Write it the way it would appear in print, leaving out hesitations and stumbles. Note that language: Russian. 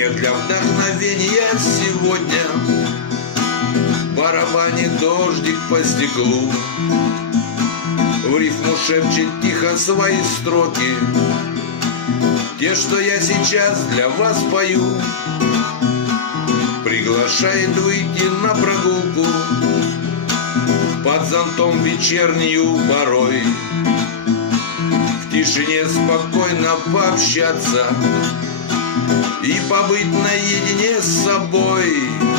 Мне для вдохновения сегодня барабанит дождик по стеклу, в рифму шепчет тихо свои строки, те, что я сейчас для вас пою. Приглашает выйти на прогулку под зонтом вечернюю порой, в тишине спокойно пообщаться и побыть наедине с собой.